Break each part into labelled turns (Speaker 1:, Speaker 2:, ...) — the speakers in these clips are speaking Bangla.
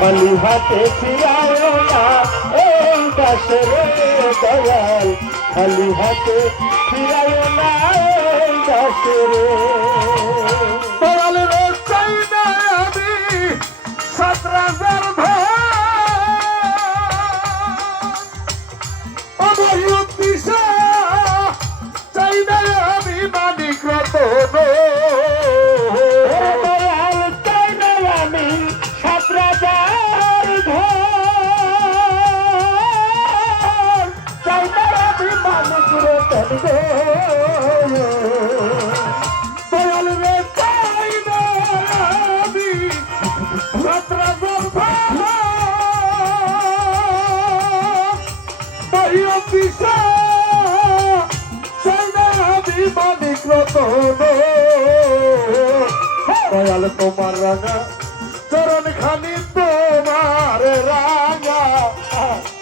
Speaker 1: খালি হাতে ফিরায় না এই দাসের দয়াল। খালি হাতে ফিরায় না এই দাসের
Speaker 2: দয়াল তোমার রাঙা চরণ খানি তোমার রাঙা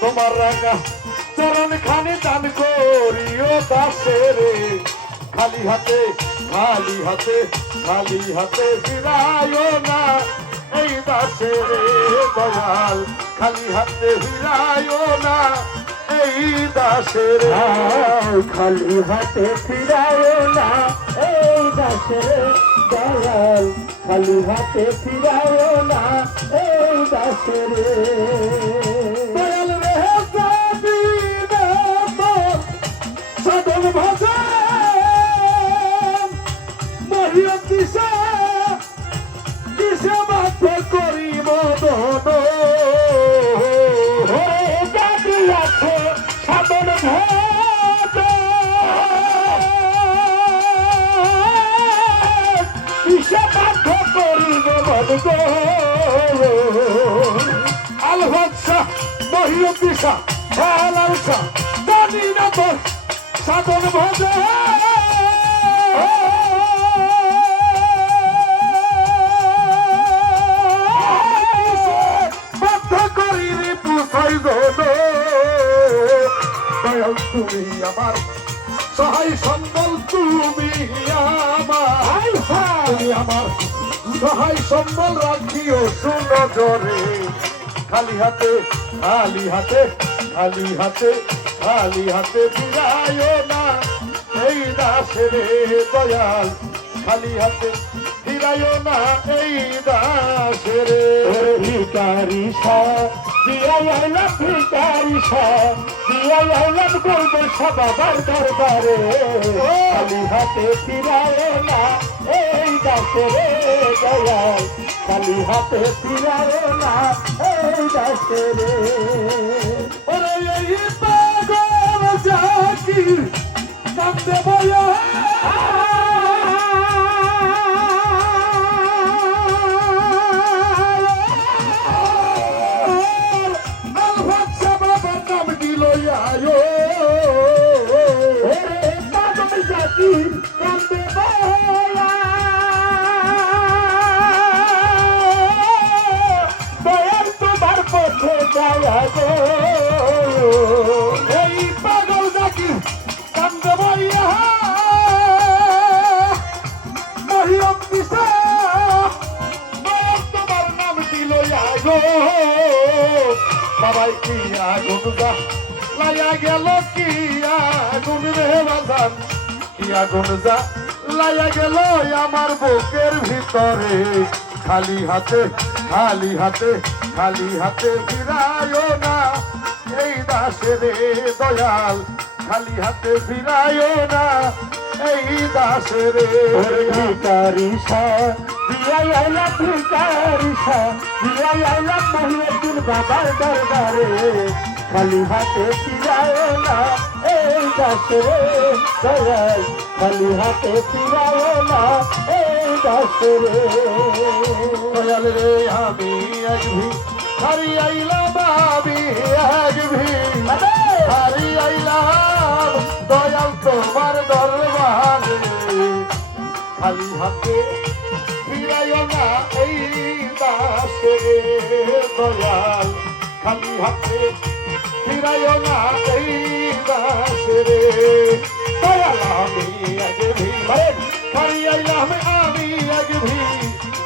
Speaker 2: তোমার রাঙা চরণ খানি দান করিও রে। খালি হাতে খালি হাতে খালি হাতে ফিরায়ও না এই রে দয়াল। খালি হাতে ফিরায়ও না এই দাসে রে
Speaker 1: খালি হাতে ফিরায় না। এই দাসের দয়াল খালি হাতে ফিরায় না। এই দাসের
Speaker 2: দয়াল রে যাবি না ভজন মহিয়ত
Speaker 1: বলব
Speaker 2: আল বাদশা মহিয়ত দিশা আলাল শাহ জানি না সাধন ভজন বাধ্য করি রে পুষাই দয়াল তুমি আমার সহায় সম্বল তুমি আমার তুমি আমার সহায় সম্বল রাখিও সুনজরে। খালি হাতে খালি হাতে খালি হাতে খালি হাতে ফিরায় না। এই দাসের দয়াল খালি হাতে ফিরায় না। এই দাসের
Speaker 1: ভিকারি ভিকারি সা দিয়া সবার দরবারে। খালি হাতে ফিরায় না। এই দাসের দয়াল খালি হাতে ফিরায় না এই দাসের
Speaker 2: ওরে এই পাগল জাকির কান্দে বয়া আলফাত সাবাবার আয়ো বাবাই কি আগুন যা লাইয়া গেল কি আগুন রে বাজান? কি আগুন যা লাইয়া গেল আমার বুকের ভিতরে। খালি হাতে খালি হাতে খালি হাতে ফিরায়ও না। এই দাসের দয়াল, খালি হাতে ফিরায়ও না। এই দাসের
Speaker 1: ভিকারি সা দিয়া আইলা ভিকারি সা দিয়া আইলা মহিউদ্দিন বাবার দরবারে। খালি হাতে ফিরায় না এই দাসরে দয়াল। খালি হাতে ফিরায় না এই দাসরে
Speaker 2: দয়াল রে আমি এক ভি হারি আইলাম আমি এক ভি খালি হাতে ফিরাই না এই দাসে দয়াল। খালি হাতে ফিরাই না এই দাসে দয়াল আমি এক ভি খালি আইলাম আমি এক ভি।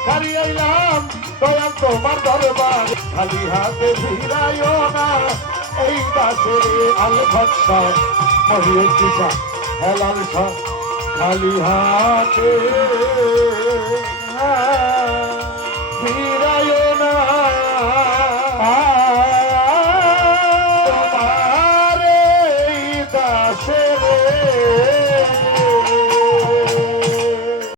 Speaker 2: খালি আইলাম, দয়াল তোমার দরবার। খালি হাতে ভিড়াইও না এই বাসের আল ভক্সা মহিল কিসা হেলাল খালি হাতে। হ্যাঁ, ফিরায় না।